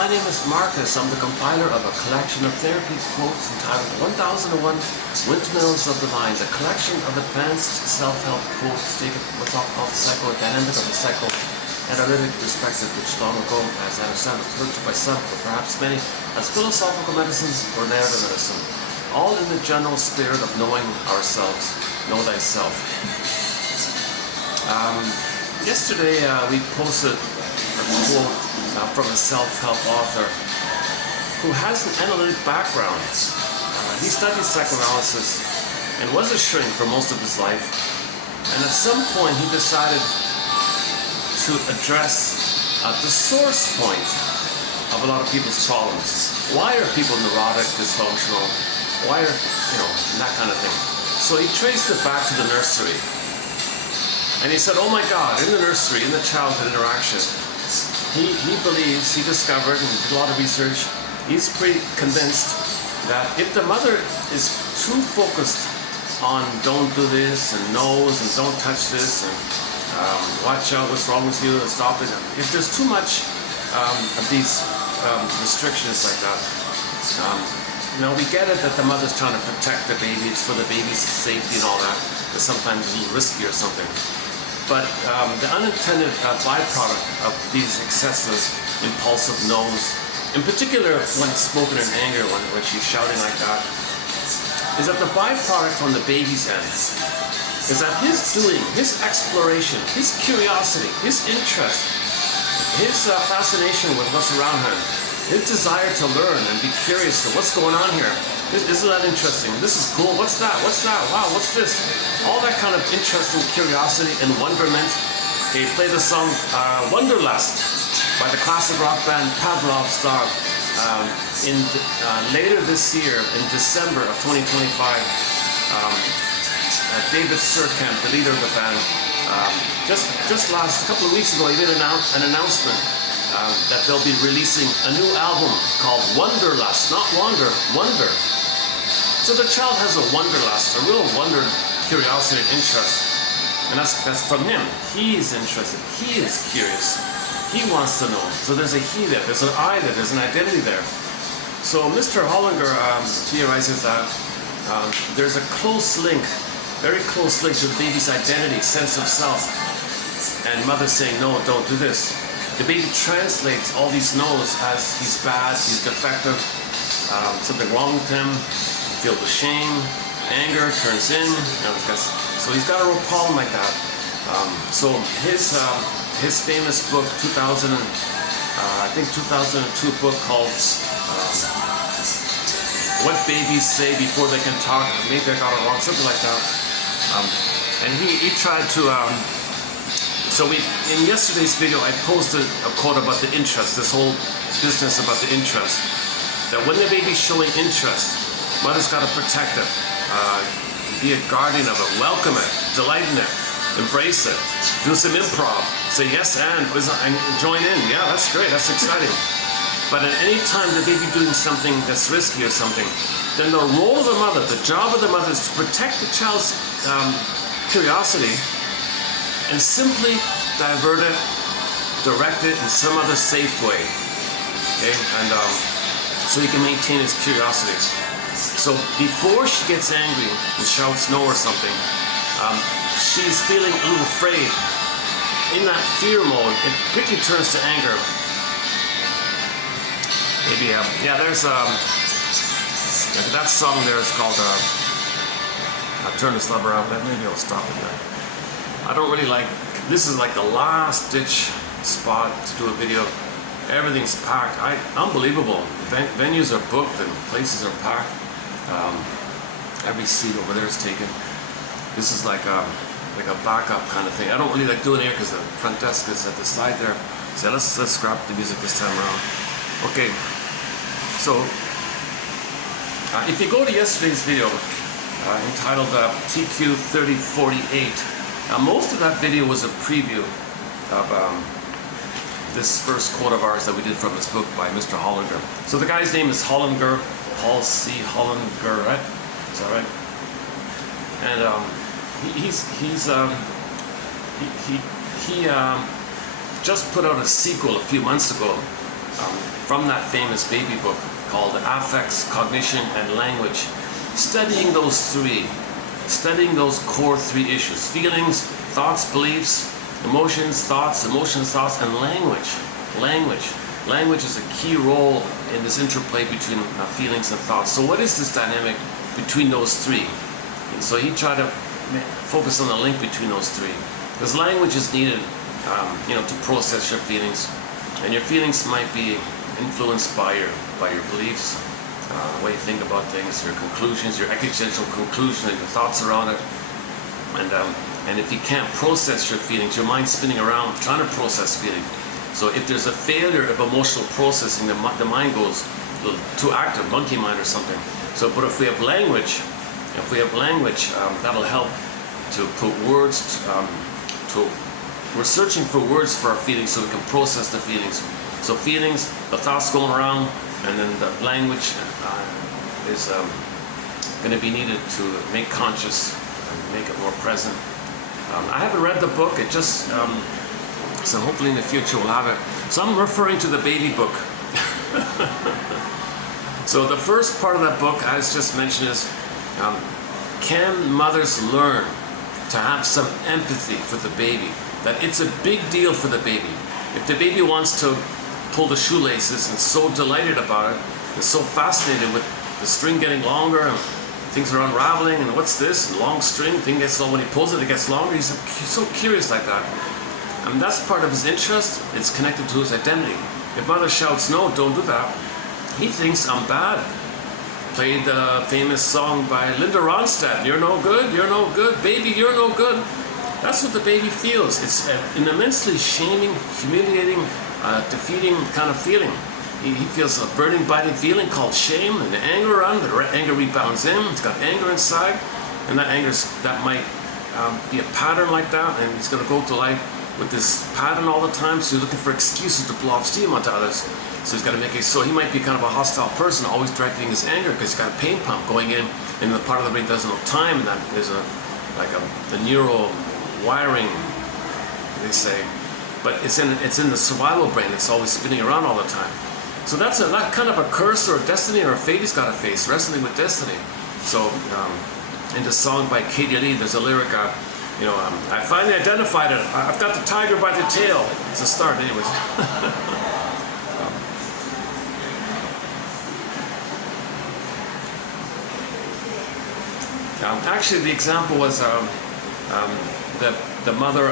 my name is Marcus. I'm the compiler of a collection of therapy quotes entitled 1001 Windmills of the Mind, a collection of advanced self-help quotes taken from what's often called the psychodynamic or the psychoanalytic perspective, which long ago, as I understand, was referred to by some, or perhaps many, as philosophical medicine or narrative medicine, all in the general spirit of knowing ourselves. Know thyself. Yesterday we posted a quote from a self-help author who has an analytic background. He studied psychoanalysis and was a shrink for most of his life, and at some point he decided to address the source point of a lot of people's problems. Why are people neurotic, dysfunctional? Why are, that kind of thing. So he traced it back to the nursery. And he said, oh my God, in the nursery, in the childhood interaction, he believes, he discovered, and did a lot of research, he's pretty convinced that if the mother is too focused on don't do this, and no's, and don't touch this, and watch out, what's wrong with you, and stop it, if there's too much of these restrictions like that, we get it that the mother's trying to protect the baby, it's for the baby's safety and all that, but sometimes it's a little risky or something. But the unintended byproduct of these excessive, impulsive no's, in particular when spoken in anger, when she's shouting like that, is that the byproduct on the baby's end is that his doing, his exploration, his curiosity, his interest, his fascination with what's around him, his desire to learn and be curious to what's going on here. Isn't that interesting? This is cool. What's that? What's that? Wow, what's this? All that kind of interest and curiosity and wonderment. Okay, play the song Wanderlust by the classic rock band Pavlov's Dog. Later this year, in December of 2025, David Surkamp, the leader of the band, just last couple of weeks ago, he made an announcement that they'll be releasing a new album called Wanderlust, not Wander, Wonder. So the child has a wanderlust, a real wonder, curiosity, and interest. And that's from him. He's interested. He is curious. He wants to know. So there's a he there. There's an I there. There's an identity there. So Mr. Hollinger theorizes that there's a close link, very close link to the baby's identity, sense of self. And mother's saying, no, don't do this. The baby translates all these no's as he's bad, he's defective, something wrong with him. Filled with shame, anger turns in, so he's got a real problem like that. So his famous book, 2002 book called What Babies Say Before They Can Talk, maybe I got it wrong, something like that. And he tried to, in yesterday's video I posted a quote about the interest, this whole business about the interest, that when the baby's showing interest, mother's got to protect it, be a guardian of it, welcome it, delight in it, embrace it, do some improv, say yes and join in, yeah, that's great, that's exciting. But at any time the baby doing something that's risky or something, then the role of the mother, the job of the mother is to protect the child's curiosity and simply divert it, direct it in some other safe way, okay, and so he can maintain his curiosity. So before she gets angry and shouts no or something, she's feeling a little afraid. In that fear mode, it quickly turns to anger. Maybe, there's that song there is called, I'll turn this lever out, maybe I'll stop it there. I don't really like, this is like the last ditch spot to do a video. Everything's packed, unbelievable. Venues are booked and places are packed. Every seat over there is taken. This is like a backup kind of thing. I don't really like doing it here because the front desk is at the side there. So let's scrap the music this time around. Okay, so if you go to yesterday's video entitled TQ 3048, most of that video was a preview of this first quote of ours that we did from this book by Mr. Hollinger. So the guy's name is Hollinger, Paul C. Hollinger, right? Is that right? And he just put out a sequel a few months ago from that famous baby book called Affects, Cognition, and Language, studying those core three issues: feelings, thoughts, beliefs, emotions, thoughts, and language. Language is a key role in this interplay between feelings and thoughts. So what is this dynamic between those three? And so he tried to focus on the link between those three, because language is needed, to process your feelings, and your feelings might be influenced by your beliefs, the way you think about things, your conclusions, your existential conclusion, and your thoughts around it. And if you can't process your feelings, your mind's spinning around trying to process feelings. So if there's a failure of emotional processing, the mind goes a little too active, monkey mind or something. So, but if we have language, that'll help to put words we're searching for words for our feelings so we can process the feelings. So feelings, the thoughts going around, and then the language is going to be needed to make conscious and make it more present. I haven't read the book. It just so hopefully in the future we'll have it. So I'm referring to the baby book. So the first part of that book, as just mentioned, is can mothers learn to have some empathy for the baby? That it's a big deal for the baby. If the baby wants to pull the shoelaces and so delighted about it, is so fascinated with the string getting longer and things are unraveling, and what's this? Long string, thing gets long, when he pulls it, it gets longer. He's so curious like that. And that's part of his interest. It's connected to his identity. If mother shouts, no, don't do that, he thinks I'm bad. Played the famous song by Linda Ronstadt, you're no good, baby, you're no good. That's what the baby feels. It's an immensely shaming, humiliating, defeating kind of feeling. He feels a burning, biting feeling called shame, and the anger around. The anger rebounds in. He's got anger inside, and that might be a pattern like that, and he's going to go to life with this pattern all the time. So he's looking for excuses to blow off steam onto others. So he's got to make it. So he might be kind of a hostile person, always directing his anger because he's got a pain pump going in, and the part of the brain doesn't have time, and that there's a neural wiring, they say, but it's in the survival brain. It's always spinning around all the time. So that's that kind of a curse or a destiny or a fate he's got to face, wrestling with destiny. So in the song by Katie Lee, there's a lyric, I finally identified it. I've got the tiger by the tail. It's a start, anyways. Actually, the example was the mother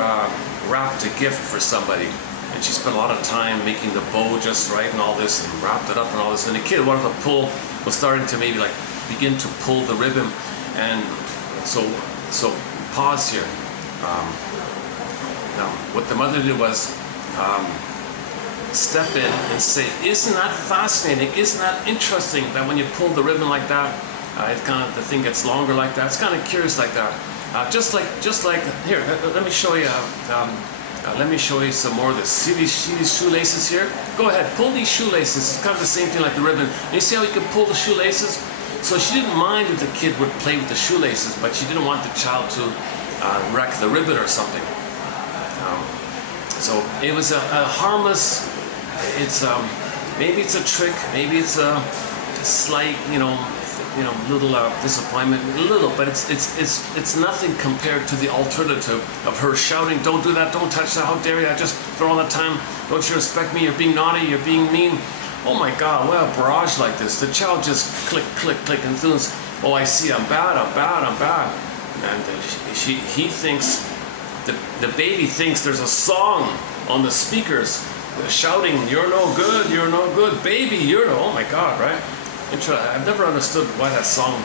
wrapped a gift for somebody, and she spent a lot of time making the bow just right and all this, and wrapped it up and all this, and the kid wanted to pull, was starting to maybe like begin to pull the ribbon, and so pause here. Now what the mother did was step in and say, isn't that fascinating, isn't that interesting that when you pull the ribbon like that, it kind of, the thing gets longer like that. It's kind of curious like that. Just like here. Let me show you. Let me show you some more of this. See these shoelaces here? Go ahead, pull these shoelaces. It's kind of the same thing like the ribbon. And you see how you can pull the shoelaces? So she didn't mind if the kid would play with the shoelaces, but she didn't want the child to wreck the ribbon or something. So it was a harmless. It's maybe it's a trick. Maybe it's a slight, little disappointment, but it's nothing compared to the alternative of her shouting, don't do that, don't touch that, how dare you, I just throw all the time, don't you respect me, you're being naughty, you're being mean. Oh my God, what a barrage like this. The child just click, and thinks, oh, I see, I'm bad. And he thinks, the baby thinks there's a song on the speakers shouting, you're no good, baby, oh my God, right? I've never understood why that song,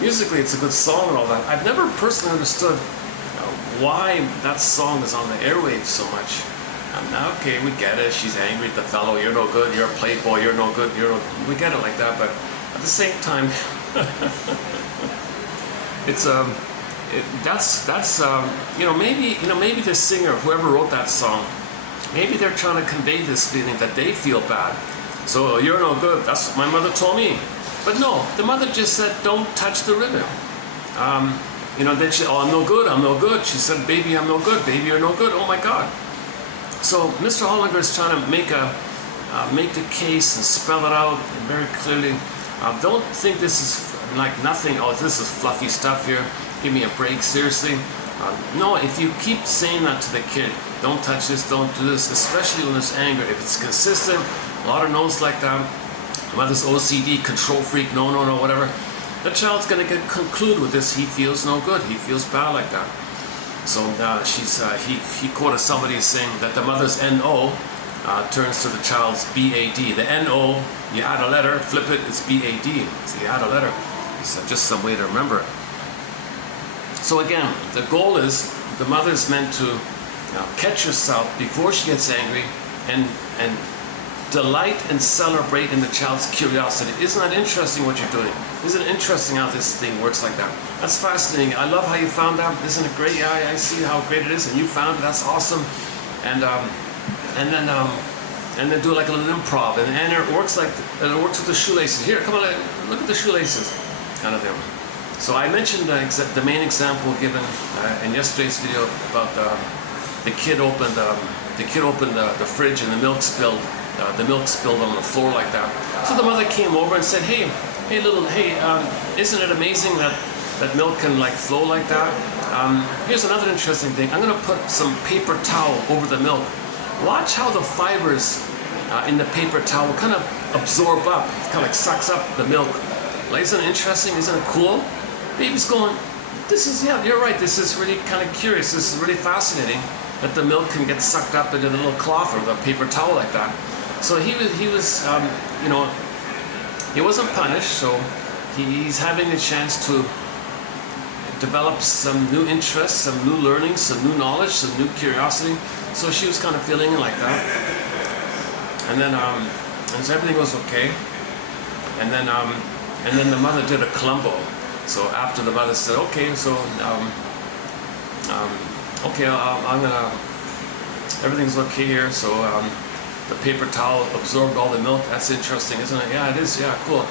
musically it's a good song and all that. I've never personally understood why that song is on the airwaves so much. Okay, we get it, she's angry at the fellow, you're no good, you're a playboy, you're no good, we get it like that, but at the same time, it's maybe the singer, whoever wrote that song, maybe they're trying to convey this feeling that they feel bad. So you're no good. That's what my mother told me. But no, the mother just said, don't touch the ribbon. Then she, oh, I'm no good. She said, baby, I'm no good. Baby, you're no good. Oh my God. So Mr. Hollinger is trying to make a make the case and spell it out very clearly. Don't think this is like nothing. Oh, this is fluffy stuff here. Give me a break, seriously. No, if you keep saying that to the kid, don't touch this, don't do this, especially when there's anger. If it's consistent, a lot of no's like that. Mother's OCD, control freak, no, whatever. The child's going to conclude with this. He feels no good. He feels bad like that. So he quoted somebody saying that the mother's NO turns to the child's BAD. The NO, you add a letter, flip it, it's BAD. So you add a letter. It's just some way to remember it. So again, the goal is the mother is meant to catch herself before she gets angry and delight and celebrate in the child's curiosity. Isn't that interesting what you're doing? Isn't it interesting how this thing works like that? That's fascinating. I love how you found out. Isn't it great? Yeah, I see how great it is, and you found it. That's awesome. And then do like a little improv, and it works with the shoelaces. Here, come on, look at the shoelaces, kind of thing. So I mentioned the main example given in yesterday's video about the kid opened the fridge and the milk spilled on the floor like that. So the mother came over and said, hey, isn't it amazing that milk can like flow like that? Here's another interesting thing. I'm going to put some paper towel over the milk. Watch how the fibers in the paper towel kind of absorb up. It kind of like sucks up the milk. Like, isn't it interesting? Isn't it cool? Baby's going, yeah, you're right. This is really kind of curious. This is really fascinating that the milk can get sucked up into the little cloth or the paper towel like that. So he was he wasn't punished. So he's having a chance to develop some new interests, some new learning, some new knowledge, some new curiosity. So she was kind of feeling it like that. And then and so everything was okay. And then the mother did a Columbo. So after the mother said, okay, so okay, I'm gonna, everything's okay here. So the paper towel absorbed all the milk. That's interesting, isn't it? Yeah, it is. Yeah, cool.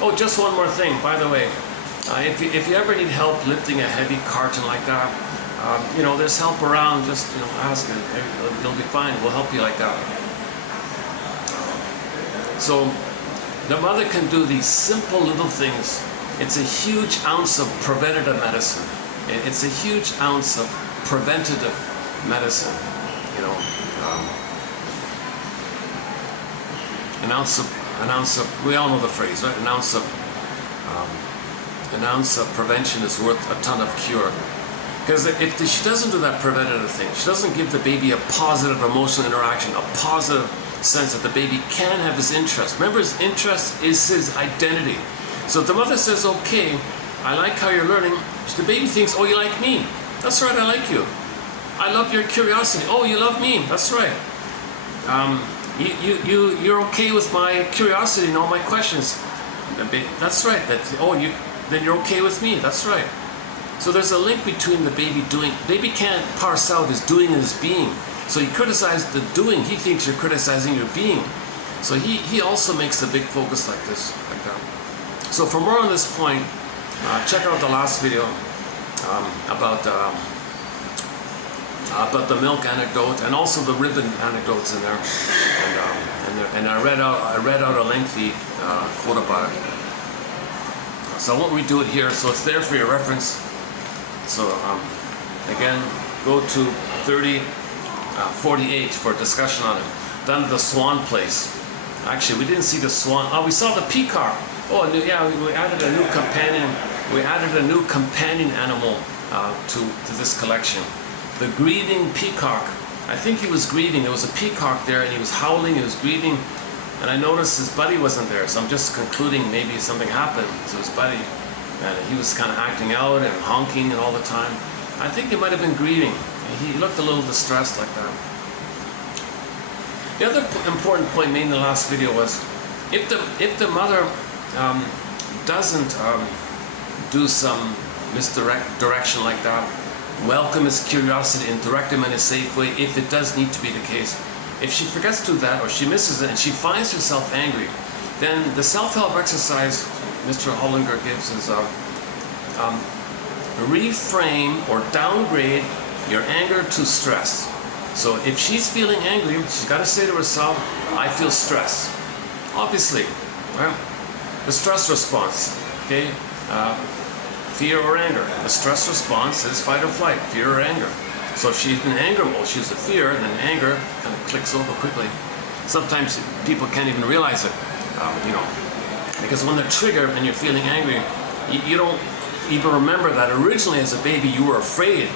Oh, just one more thing, by the way. If you ever need help lifting a heavy carton like that, there's help around. Just ask it. You'll be fine. We'll help you like that. So the mother can do these simple little things. It's a huge ounce of preventative medicine. It's a huge ounce of preventative medicine. An ounce of. We all know the phrase, right? An ounce of prevention is worth a ton of cure. Because if she doesn't do that preventative thing, she doesn't give the baby a positive emotional interaction, a positive sense that the baby can have his interest. Remember, his interest is his identity. So if the mother says, okay, I like how you're learning, the baby thinks, oh, you like me. That's right, I like you. I love your curiosity. Oh, you love me. That's right. You're okay with my curiosity and all my questions. That's right. Then you're okay with me. That's right. So there's a link between the baby doing. Baby can't parse out his doing and his being. So you criticize the doing. He thinks you're criticizing your being. So he also makes a big focus like this, like that. So for more on this point, check out the last video about the milk anecdote and also the ribbon anecdotes in there. And I read out a lengthy quote about it. So I won't redo it here. So it's there for your reference. So again, go to 3048 for a discussion on it. Then the swan place. Actually, we didn't see the swan. Oh, we saw the peacock. Oh, yeah, we added a new companion. We added a new companion animal to this collection. The grieving peacock. I think he was grieving. There was a peacock there, and he was howling. He was grieving, and I noticed his buddy wasn't there. So I'm just concluding maybe something happened to his buddy, and he was kind of acting out and honking and all the time. I think he might have been grieving. He looked a little distressed like that. The other important point made in the last video was if the mother doesn't do some misdirection like that, welcome his curiosity and direct him in a safe way if it does need to be the case. If she forgets to do that or she misses it and she finds herself angry, then the self-help exercise Mr. Hollinger gives is reframe or downgrade your anger to stress. So if she's feeling angry, she's got to say to herself, I feel stress. Obviously, right? The stress response, okay? Fear or anger. The stress response is fight or flight, fear or anger. So if she's in anger mode, she's a fear, and then anger kind of clicks over quickly. Sometimes people can't even realize it, you know, because when they're triggered and you're feeling angry, you don't even remember that originally as a baby you were afraid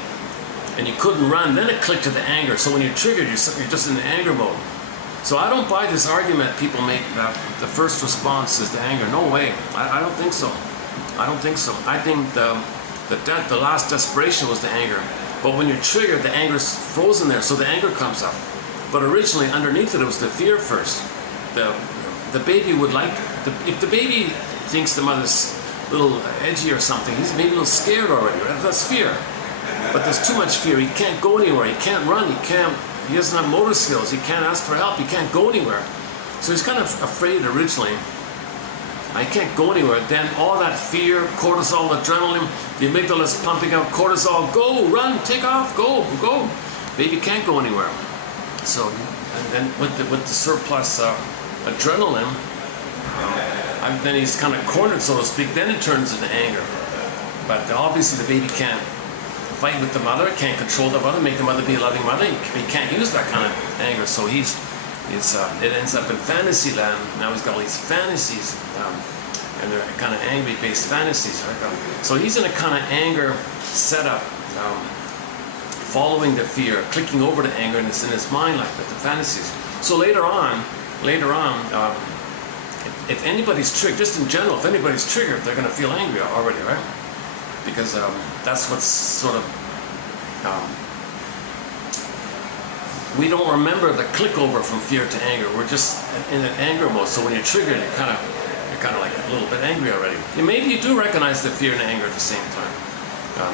and you couldn't run, then it clicked to the anger. So when you're triggered, you're just in the anger mode. So I don't buy this argument people make that the first response is the anger. No way. I don't think so. I don't think so. I think the last desperation was the anger. But when you're triggered, the anger's frozen there, so the anger comes up. But originally, underneath it was the fear first. The baby would like, if the baby thinks the mother's a little edgy or something, he's maybe a little scared already, right? That's fear. But there's too much fear. He can't go anywhere. He can't run. He doesn't have motor skills. He can't ask for help. He can't go anywhere. So he's kind of afraid originally. I can't go anywhere. Then all that fear, cortisol, adrenaline, the amygdala is pumping out cortisol. Go, run, take off, go, go. Baby can't go anywhere. So, and then with the surplus adrenaline, then he's kind of cornered, so to speak. Then it turns into anger. But obviously the baby can't fight with the mother, can't control the mother, make the mother be a loving mother. He can't use that kind of anger. So it ends up in fantasy land. Now he's got all these fantasies, and they're kind of angry-based fantasies. Right? So he's in a kind of anger setup, following the fear, clicking over to anger, and it's in his mind like that, the fantasies. So later on, if anybody's triggered, just in general, if anybody's triggered, they're going to feel angry already, right? Because that's what's sort of, we don't remember the click over from fear to anger. We're just in an anger mode. So when you're triggered, you're kind of like a little bit angry already. And maybe you do recognize the fear and anger at the same time.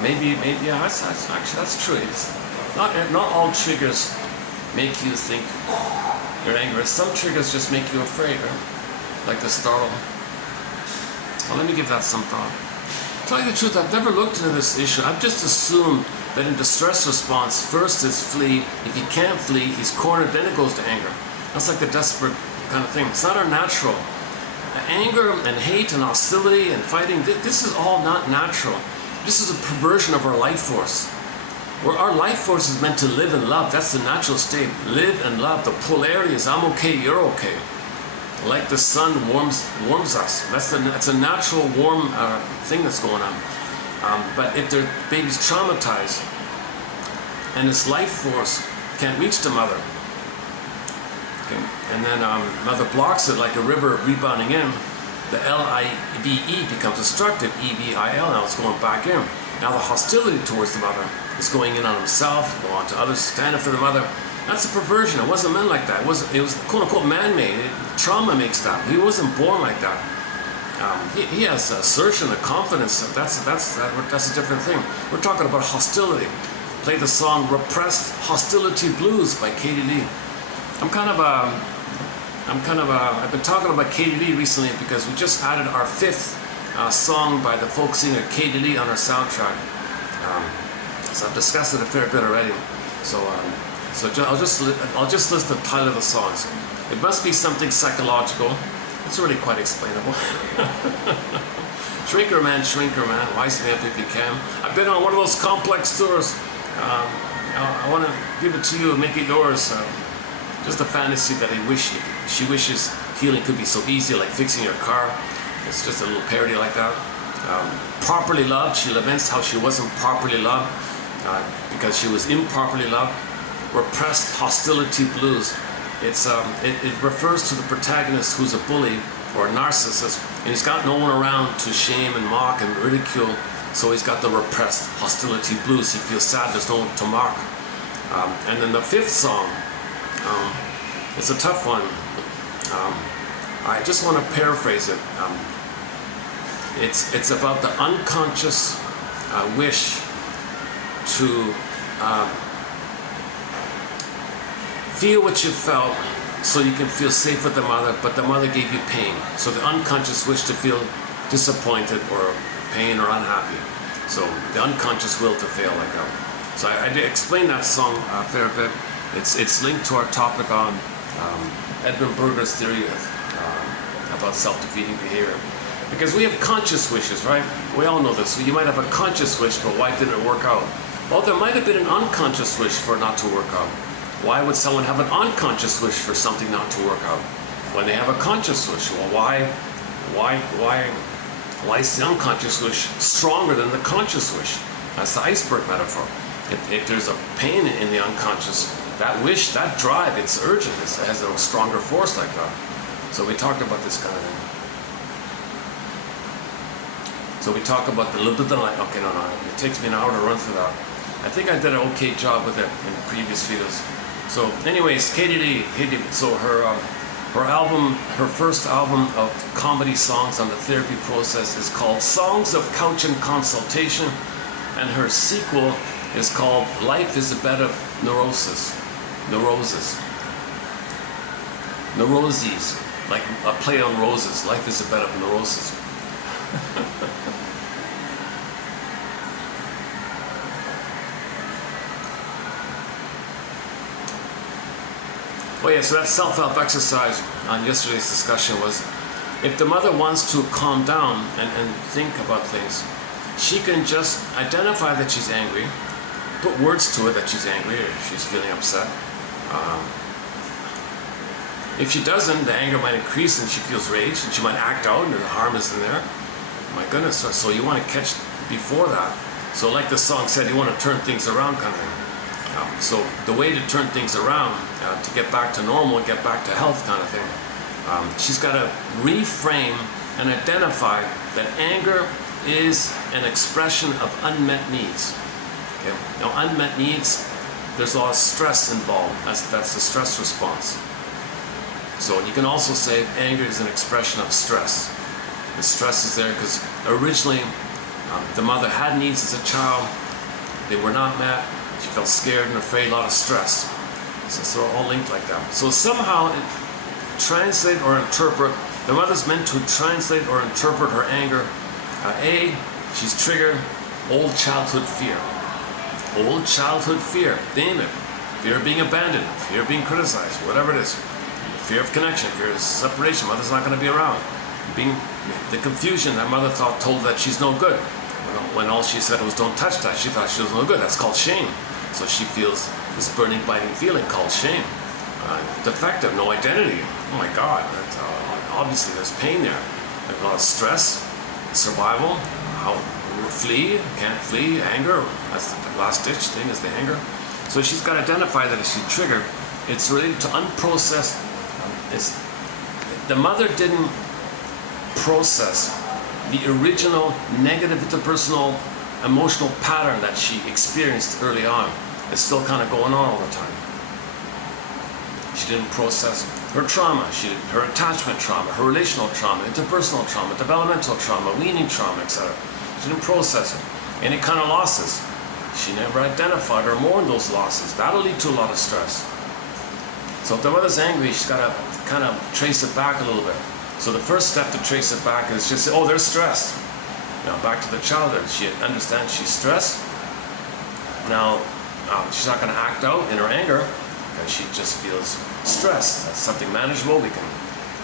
Maybe, yeah, that's true. It's not all triggers make you think you're angry. Some triggers just make you afraid, right? Like the startle. Well, let me give that some thought. To tell you the truth, I've never looked into this issue. I've just assumed that in the stress response, first is flee. If he can't flee, he's cornered, then it goes to anger. That's like the desperate kind of thing. It's not our natural. Anger and hate and hostility and fighting, this is all not natural. This is a perversion of our life force. Where our life force is meant to live and love. That's the natural state. Live and love. The polarity is I'm okay, you're okay. Like the sun warms us. That's a natural warm thing that's going on. But if the baby's traumatized and his life force can't reach the mother, okay, and then mother blocks it like a river rebounding in, the L-I-V-E becomes destructive, E-V-I-L, now it's going back in. Now the hostility towards the mother is going in on himself, go on to others, stand up for the mother. That's a perversion. It wasn't meant like that. It was quote unquote man-made. Trauma makes that. He wasn't born like that. He has assertion and confidence. That's a different thing. We're talking about hostility. Play the song "Repressed Hostility Blues" by K.D.D. I've been talking about K.D.D. recently because we just added our 5th song by the folk singer K.D.D. on our soundtrack. So I've discussed it a fair bit already. So I'll just list the title of the songs. It must be something psychological. It's really quite explainable. Shrinker man, wise me up if you can. I've been on one of those complex tours. I want to give it to you and make it yours. Just a fantasy that she wishes healing could be so easy, like fixing your car. It's just a little parody like that. Properly loved. She laments how she wasn't properly loved because she was improperly loved. Repressed hostility blues. It refers to the protagonist who's a bully or a narcissist, and he's got no one around to shame and mock and ridicule, so he's got the repressed hostility blues. He feels sad, there's no one to mock. And then the 5th song, it's a tough one. I just want to paraphrase it. It's about the unconscious wish to feel what you felt so you can feel safe with the mother, but the mother gave you pain. So the unconscious wish to feel disappointed or pain or unhappy. So the unconscious will to fail like that. So I did explain that song a fair bit. It's linked to our topic on Edgcumbe Burger's theory about self-defeating behavior. Because we have conscious wishes, right? We all know this. So you might have a conscious wish, but why didn't it work out? Well, there might have been an unconscious wish for it not to work out. Why would someone have an unconscious wish for something not to work out when they have a conscious wish? Well, why is the unconscious wish stronger than the conscious wish? That's the iceberg metaphor. If there's a pain in the unconscious, that wish, that drive, it's urgent. It has a stronger force like that. So we talked about this kind of thing. So we talk about the libidinal. Okay, no. It takes me an hour to run through that. I think I did an okay job with it in previous videos. So, anyways, Katie, so her first album of comedy songs on the therapy process is called Songs of Couch and Consultation, and her sequel is called Life is a Bed of Neuroses, like a play on roses. Life is a bed of neuroses. Oh yeah, so that self-help exercise on yesterday's discussion was, if the mother wants to calm down and think about things, she can just identify that she's angry, put words to it that she's angry or she's feeling upset. If she doesn't, the anger might increase and she feels rage and she might act out and the harm is in there. My goodness, so you want to catch before that. So like the song said, you want to turn things around kind of thing. So the way to turn things around, to get back to normal, get back to health kind of thing, she's got to reframe and identify that anger is an expression of unmet needs. Okay? Now unmet needs, there's a lot of stress involved. That's the stress response. So you can also say anger is an expression of stress. The stress is there because originally the mother had needs as a child, they were not met. She felt scared and afraid, a lot of stress. So they're all linked like that. So somehow translate or interpret, the mother's meant to translate or interpret her anger. A, she's triggered old childhood fear. Old childhood fear, name it. Fear of being abandoned, fear of being criticized, whatever it is. Fear of connection, fear of separation, mother's not going to be around. The confusion that mother told that she's no good. When all she said was don't touch that, she thought she was no good. That's called shame. So she feels this burning, biting feeling called shame. Defective, no identity. Oh my God, obviously there's pain there. There's a lot of stress, survival, flee, can't flee, anger. That's the last ditch thing is the anger. So she's got to identify that if she triggered, it's related to unprocessed. The mother didn't process the original negative interpersonal emotional pattern that she experienced early on. It's still kind of going on all the time. She didn't process her trauma, her attachment trauma, her relational trauma, interpersonal trauma, developmental trauma, weaning trauma, etc. She didn't process it. Any kind of losses, she never identified or mourned those losses. That'll lead to a lot of stress. So if the mother's angry, she's got to kind of trace it back a little bit. So the first step to trace it back is just say, oh, they're stressed. Now back to the childhood. She understands she's stressed. Now she's not going to act out in her anger because she just feels stressed. That's something manageable.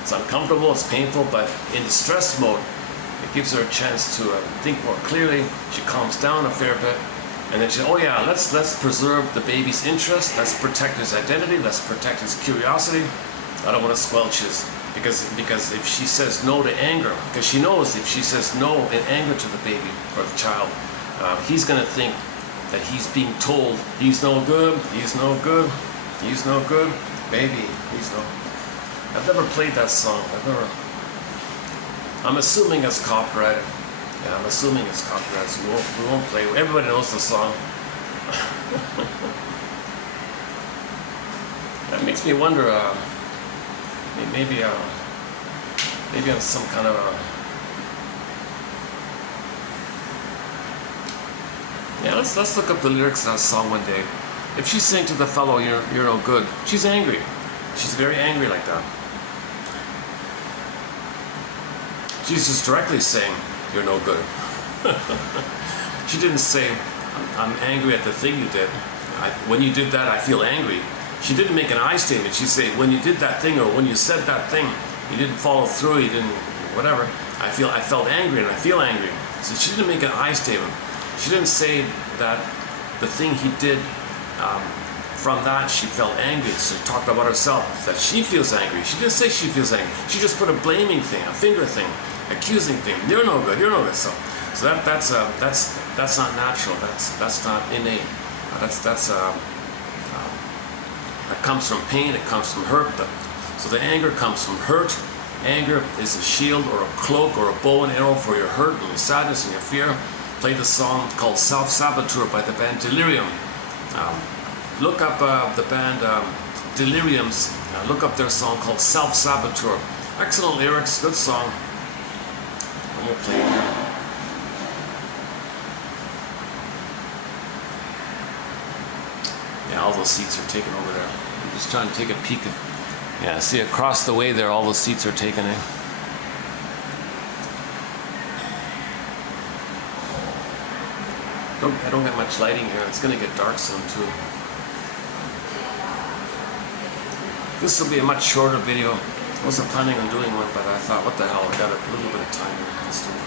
It's uncomfortable, it's painful, but in the stress mode, it gives her a chance to think more clearly. She calms down a fair bit. And then she says, oh yeah, let's preserve the baby's interest. Let's protect his identity. Let's protect his curiosity. I don't want to squelch his, because if she says no to anger, because she knows if she says no in anger to the baby or the child, he's going to think that he's being told he's no good, he's no good, he's no good, baby, he's no. I've never played that song. I'm assuming it's copyrighted. Yeah, I'm assuming it's copyrighted, so we won't play. Everybody knows the song. That makes me wonder, maybe on some kind of yeah, let's look up the lyrics of that song one day. If she's saying to the fellow, you're no good, she's angry. She's very angry like that. She's just directly saying, you're no good. She didn't say, I'm angry at the thing you did. When you did that, I feel angry. she didn't make an I statement. She'd say, when you did that thing, or when you said that thing, you didn't follow through, you didn't, whatever. I felt angry, and I feel angry. So she didn't make an I statement. She didn't say that the thing he did, from that she felt angry. So she talked about herself, that she feels angry. She didn't say she feels angry. She just put a blaming thing, a finger thing, accusing thing. You're no good. You're no good. So that's not natural. That's not innate. That comes from pain. It comes from hurt. So the anger comes from hurt. Anger is a shield or a cloak or a bow and arrow for your hurt and your sadness and your fear. Play the song called Self-Saboteur by the band Delirium. Look up the band Delirium's, look up their song called Self-Saboteur. Excellent lyrics, good song. And we'll play it here. Yeah, all those seats are taken over there. I'm just trying to take a peek at, yeah, see across the way there, all those seats are taken in. I don't get much lighting here. It's going to get dark soon too. This will be a much shorter video. I wasn't planning on doing one, but I thought, what the hell, I got a little bit of time here. Let's do it.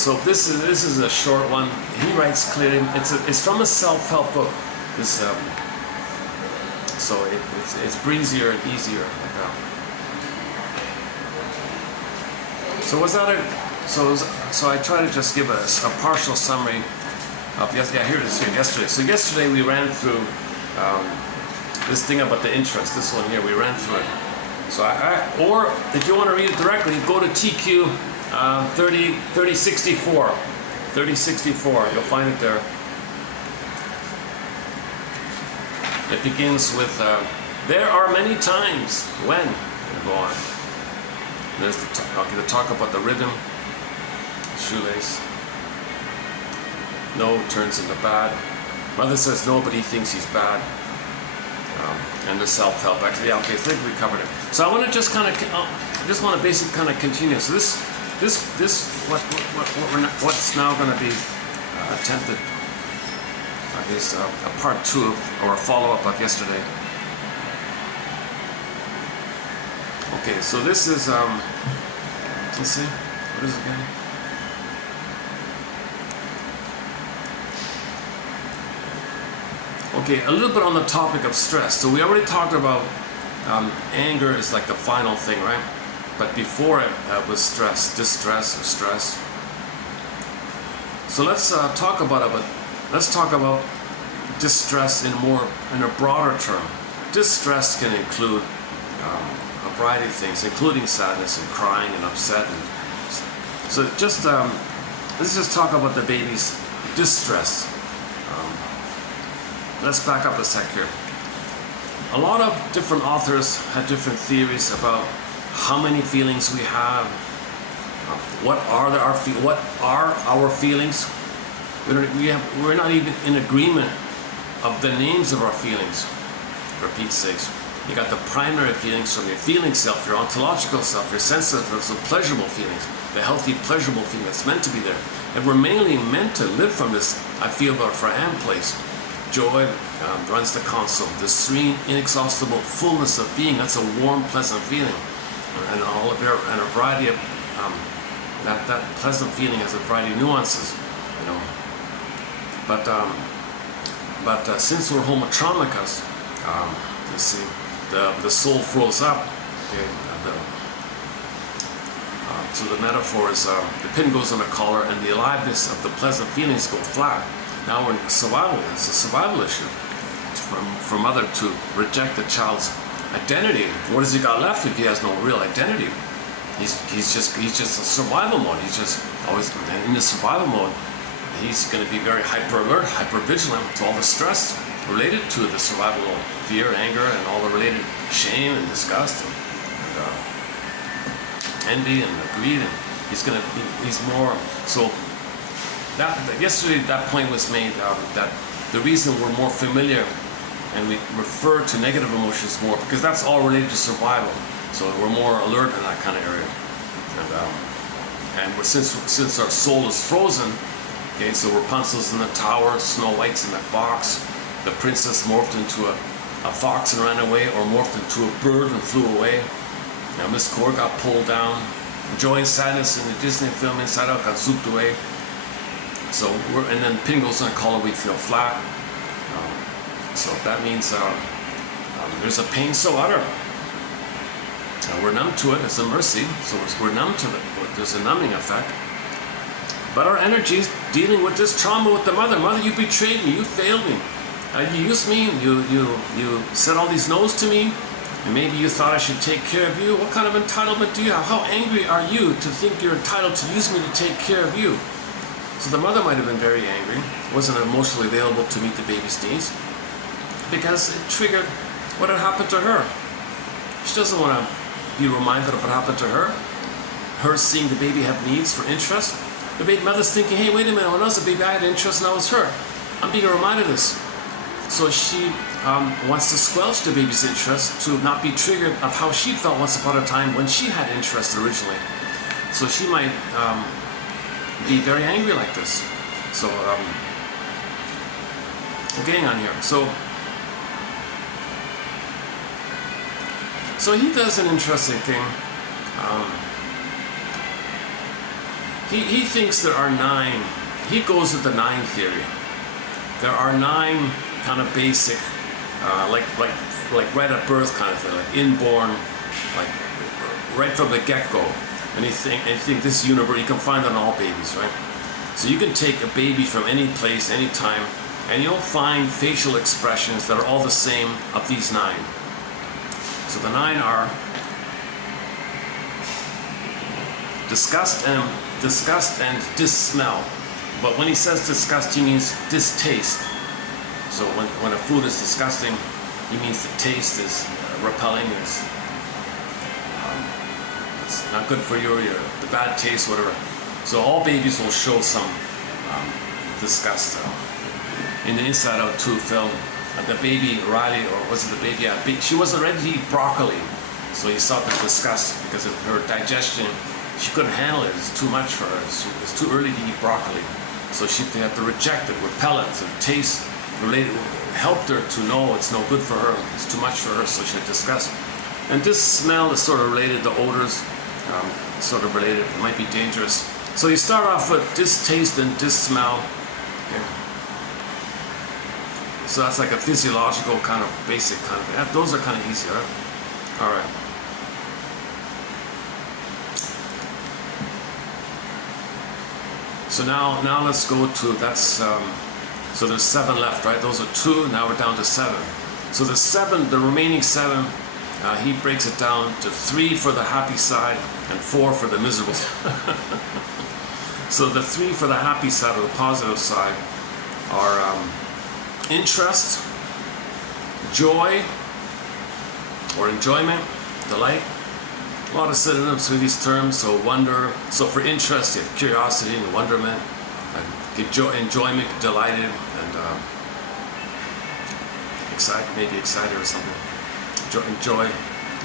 So this is a short one. He writes clearly. It's from a self-help book. This so it's breezier and easier. Like that. So was that a So I try to just give a partial summary of here it is here yesterday. So yesterday we ran through this thing about the interest. This one here, we ran through it. So or if you want to read it directly, go to TQ 3064. 3064. You'll find it there. It begins with there are many times when, and go on. And there's the talk about the rhythm. Shoelace. No turns into bad. Mother says nobody thinks he's bad. And the self-help. Actually, yeah, okay, I think we covered it. So I want to just kind of, I just want to basically kind of continue. So what's now going to be attempted, I guess, a part 2 or a follow-up of yesterday. Okay, so this is, let's see, what is it again? Okay, a little bit on the topic of stress. So we already talked about anger is like the final thing, right? But before it was stress, distress or stress. So let's talk about it, but let's talk about distress in a broader term. Distress can include a variety of things, including sadness and crying and upset. So just let's just talk about the baby's distress. Let's back up a sec here. A lot of different authors had different theories about how many feelings we have. What are our feelings? We're not even in agreement of the names of our feelings. For Pete's sakes, you got the primary feelings from your feeling self, your ontological self, your sensitive, so pleasurable feelings, the healthy, pleasurable feeling that's meant to be there. And we're mainly meant to live from this I feel but for I am place. Joy runs the console. The serene, inexhaustible fullness of being. That's a warm, pleasant feeling, and a variety of that pleasant feeling has a variety of nuances, you know. But since we're homotromicas, you see, the soul froze up. Okay, so the metaphor is the pin goes on the collar, and the aliveness of the pleasant feelings go flat. Now we're in survival. It's a survival issue for mother to reject the child's identity. What has he got left if he has no real identity? He's just a survival mode. He's just always in the survival mode. He's going to be very hyper alert, hyper vigilant to all the stress related to the survival mode, fear, anger, and all the related shame and disgust and envy and greed. And he's more so. Yesterday, that point was made that the reason we're more familiar and we refer to negative emotions more because that's all related to survival. So we're more alert in that kind of area. And since our soul is frozen, okay, so Rapunzel's in the tower, Snow White's in that box, the princess morphed into a fox and ran away, or morphed into a bird and flew away. Now Miss Core got pulled down. Joy and sadness in the Disney film Inside Out got zooped away. So and then Pin goes on color, we feel flat. So that means there's a pain so utter. We're numb to it. It's a mercy. So we're numb to it. There's a numbing effect. But our energy's dealing with this trauma with the mother. Mother, you betrayed me. You failed me. You used me. You said all these no's to me. And maybe you thought I should take care of you. What kind of entitlement do you have? How angry are you to think you're entitled to use me to take care of you? So the mother might have been very angry, wasn't emotionally available to meet the baby's needs, because it triggered what had happened to her. She doesn't want to be reminded of what happened to her. Her seeing the baby have needs for interest. The baby mother's thinking, hey, wait a minute, when I was a baby I had interest and I was her. I'm being reminded of this. So she wants to squelch the baby's interest to not be triggered of how she felt once upon a time when she had interest originally. So she might be very angry like this. So we're getting on here. So he does an interesting thing. He thinks there are 9. He goes with the 9 theory. There are 9 kind of basic, like right at birth kind of thing, like inborn, like right from the get-go. And you think this universe, you can find it on all babies, right? So you can take a baby from any place, any time, and you'll find facial expressions that are all the same of these 9. So the 9 are disgust and dis-smell. But when he says disgust, he means distaste. So when a food is disgusting, he means the taste is repelling, it's not good for you, or the bad taste, whatever. So all babies will show some disgust. In the Inside Out 2 film, the baby, Riley, or was it the baby? She wasn't ready to eat broccoli. So he saw the disgust because of her digestion. She couldn't handle it. It's too much for her. It's too early to eat broccoli. So she had to reject it, repel it. So taste related helped her to know it's no good for her. It's too much for her, so she had disgust. And this smell is sort of related to odors, sort of related. It might be dangerous. So you start off with distaste and dis-smell. Okay. So that's like a physiological kind of basic kind of. Those are kind of easy, right? All right. So now let's go to so there's 7 left, right? Those are 2. Now we're down to 7. So the remaining 7, he breaks it down to 3 for the happy side and 4 for the miserable side. So the 3 for the happy side, or the positive side, are interest, joy, or enjoyment, delight. A lot of synonyms for these terms. So wonder. So for interest, you have curiosity and wonderment, and enjoyment, delighted, and maybe excited or something. Joy.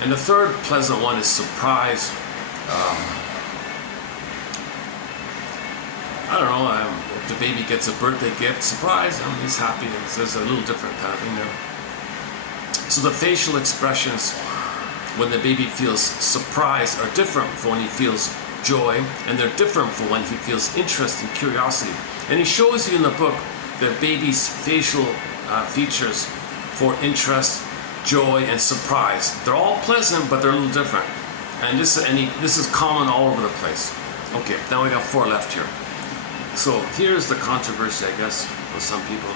And the third pleasant one is surprise. I don't know. If the baby gets a birthday gift, surprise. He's happy. There's a little different kind of thing there. So the facial expressions when the baby feels surprise are different from when he feels joy, and they're different from when he feels interest and curiosity. And he shows you in the book the baby's facial features for interest, joy, and surprise. They're all pleasant, but they're a little different. And this is common all over the place. Okay, now we got 4 left here. So here's the controversy, I guess, for some people.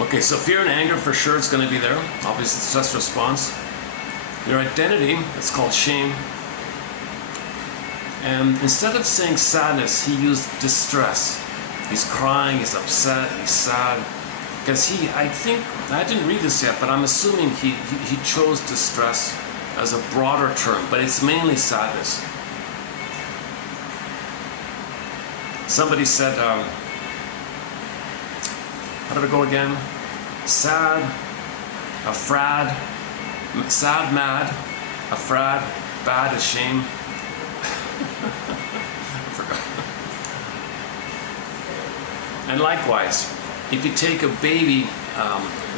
Okay, so fear and anger, for sure, it's going to be there. Obviously, stress response. Your identity, it's called shame. And instead of saying sadness, he used distress. He's crying, he's upset, he's sad. Because I think, I didn't read this yet, but I'm assuming he chose distress as a broader term, but it's mainly sadness. Somebody said, how did it go again? Sad, afraid, sad, mad, afraid, bad, ashamed. I forgot. And likewise, if you take a baby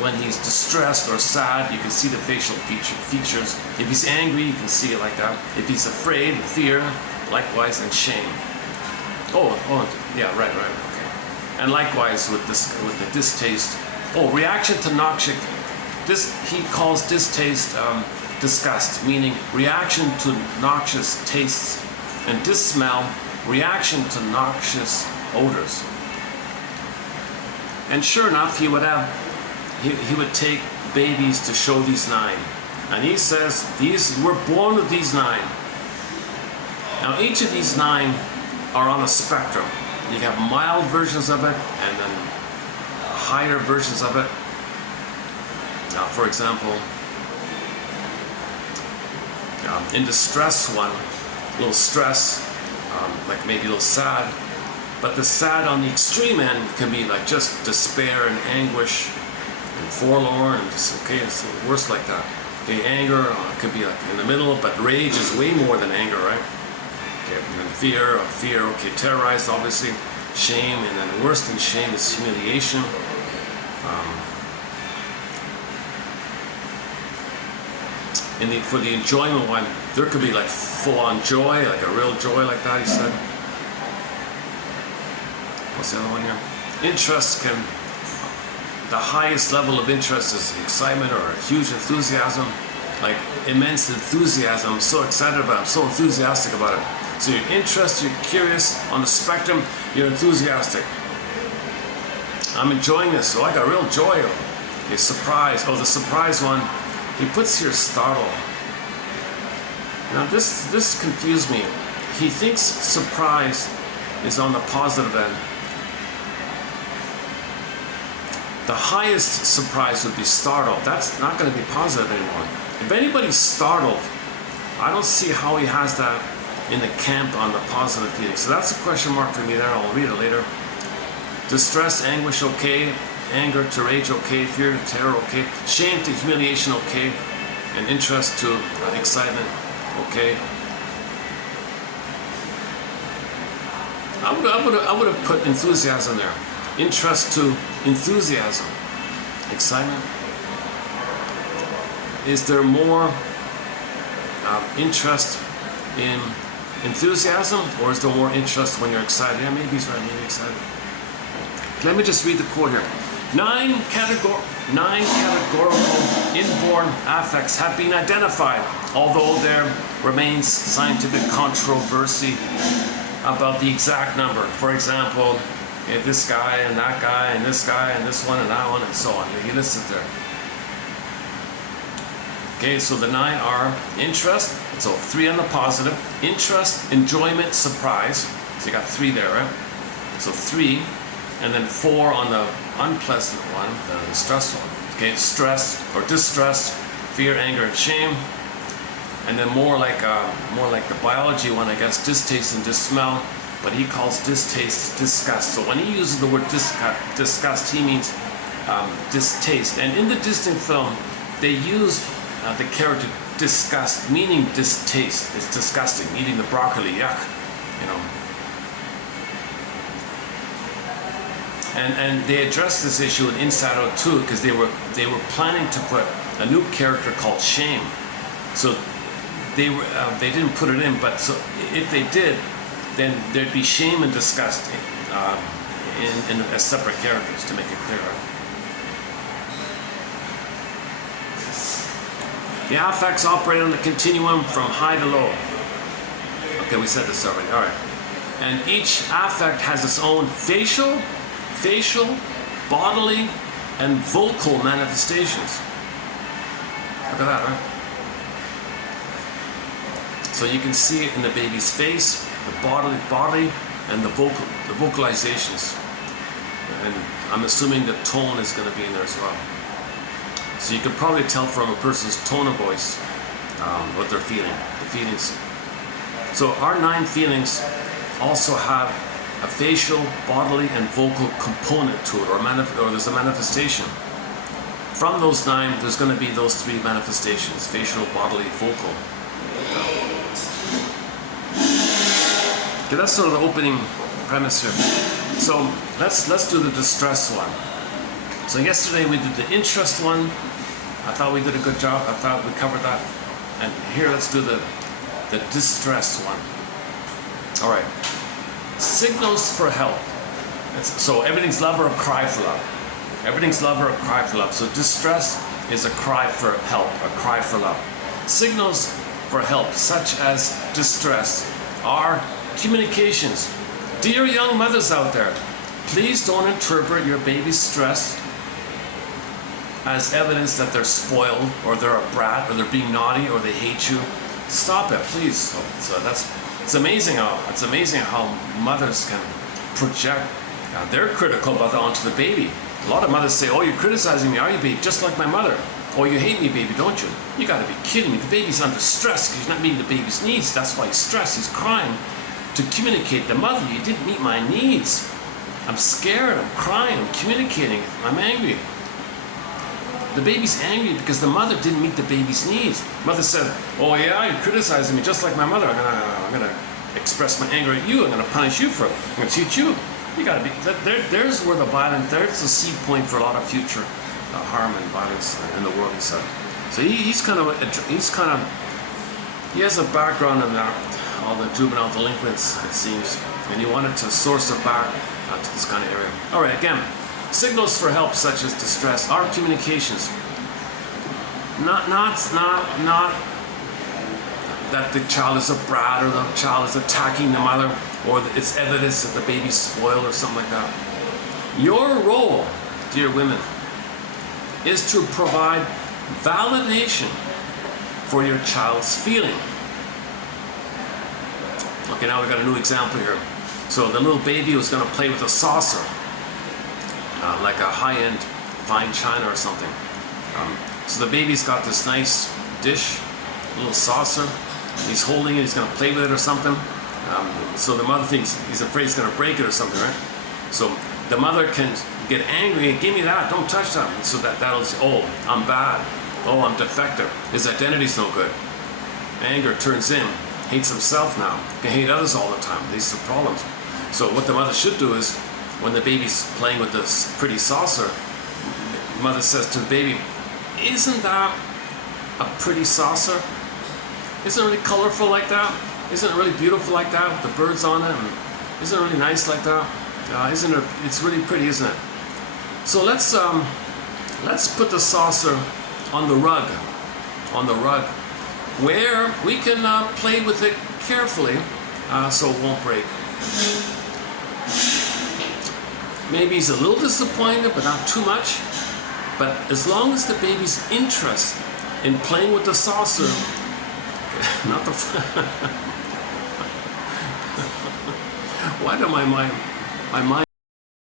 when he's distressed or sad, you can see the facial features. If he's angry, you can see it like that. If he's afraid, fear, likewise, and shame. Oh, yeah, right, okay. And likewise with the distaste. Oh, reaction to noxious. He calls distaste disgust, meaning reaction to noxious tastes, and dissmell, reaction to noxious odors. And sure enough, he would take babies to show these 9. And he says, we're born with these 9. Now each of these 9 are on a spectrum. You have mild versions of it and then higher versions of it. Now, for example, in the stress one, a little stress, like maybe a little sad, but the sad on the extreme end can be like just despair and anguish and forlorn, and okay, it's worse like that. Okay, anger could be like in the middle, but rage is way more than anger, right? Okay, and then fear, okay, terrorized, obviously, shame, and then worse than shame is humiliation. For the enjoyment one, there could be like full-on joy, like a real joy like that, he said. What's the other one here? Interest the highest level of interest is excitement or a huge enthusiasm, like immense enthusiasm. I'm so excited about it, I'm so enthusiastic about it. So you're interested, you're curious, on the spectrum, you're enthusiastic. I'm enjoying this, so I got real joy. Okay, surprise. Oh, the surprise one, he puts here startle. Now this confused me. He thinks surprise is on the positive end. The highest surprise would be startled. That's not going to be positive anymore. If anybody's startled, I don't see how he has that in the camp on the positive feeling. So that's a question mark for me there. I'll read it later. Distress, anguish, okay. Anger to rage, okay. Fear to terror, okay. Shame to humiliation, okay. And interest to excitement, okay. I would have put enthusiasm there. Interest to enthusiasm, excitement. Is there more interest in enthusiasm, or is there more interest when you're excited? Yeah, maybe he's right, maybe excited. Let me just read the quote here. 9 categorical inborn affects have been identified, although there remains scientific controversy about the exact number. For example, this guy and that guy and this guy and this one and that one and so on. He lists it there. Okay, so the 9 are interest, so 3 on the positive, interest, enjoyment, surprise. So you got 3 there, right? So 3, and then 4 on the unpleasant one, the stressful one. Okay, stress or distress, fear, anger, and shame. And then more like the biology one, I guess, distaste and dissmell. But he calls distaste disgust. So when he uses the word disgust, he means distaste. And in the distinct film, they use the character disgust, meaning distaste. It's disgusting, eating the broccoli, yuck, you know. And they addressed this issue in Inside Out 2 because they were planning to put a new character called Shame. So they didn't put it in, but so if they did, then there'd be shame and disgust as separate characters, to make it clearer. The affects operate on the continuum from high to low. Okay, we said this already. All right. And each affect has its own facial, bodily, and vocal manifestations. Look at that, right? So you can see it in the baby's face, the body, and the vocalizations. And I'm assuming the tone is going to be in there as well. So you can probably tell from a person's tone of voice what they're feeling, the feelings. So our 9 feelings also have a facial, bodily, and vocal component to it, or there's a manifestation. From those 9, there's going to be those 3 manifestations: facial, bodily, vocal. Okay, that's sort of the opening premise here. So let's do the distress one. So yesterday we did the interest one. I thought we did a good job. I thought we covered that. And here let's do the distress one. All right. Signals for help. So everything's love or a cry for love. Everything's love or a cry for love. So distress is a cry for help, a cry for love. Signals for help, such as distress, are communications. Dear young mothers out there, please don't interpret your baby's stress as evidence that they're spoiled, or they're a brat, or they're being naughty, or they hate you. Stop it, please. So it's amazing how mothers can project their critical mother onto the baby. A lot of mothers say, "Oh, you're criticizing me, are you, baby? Just like my mother." "Oh, you hate me, baby, don't you? You got to be kidding me. The baby's under stress because he's not meeting the baby's needs. That's why he's stressed. He's crying to communicate to mother, you didn't meet my needs. I'm scared. I'm crying. I'm communicating. I'm angry." The baby's angry because the mother didn't meet the baby's needs. Mother said, "Oh yeah, you're criticizing me just like my mother. I'm gonna express my anger at you. I'm gonna punish you for it. I'm gonna teach you." You gotta be. There's where the violence. There's the seed point for a lot of future harm and violence in the world. He said. So he has a background in all the juvenile delinquents, it seems, and he wanted to source it back to this kind of area. All right, again. Signals for help, such as distress, are communications. Not that the child is a brat or the child is attacking the mother or it's evidence that the baby's spoiled or something like that. Your role, dear women, is to provide validation for your child's feeling. Okay, now we've got a new example here. So the little baby was going to play with a saucer. Like a high-end fine china or something. So the baby's got this nice dish, a little saucer. He's holding it, he's going to play with it or something. So the mother thinks he's afraid he's going to break it or something, right? So the mother can get angry, "Give me that, don't touch that." So that'll say, "Oh, I'm bad. Oh, I'm defective. His identity's no good." Anger turns in, hates himself now, can hate others all the time. These are problems. So what the mother should do is, when the baby's playing with this pretty saucer, mother says to the baby, "Isn't that a pretty saucer? Isn't it really colorful like that? Isn't it really beautiful like that with the birds on it? And isn't it really nice like that? It's really pretty, isn't it? So let's put the saucer on the rug, where we can play with it carefully, so it won't break." Maybe he's a little disappointed, but not too much. But as long as the baby's interest in playing with the saucer, not the. Why did my mind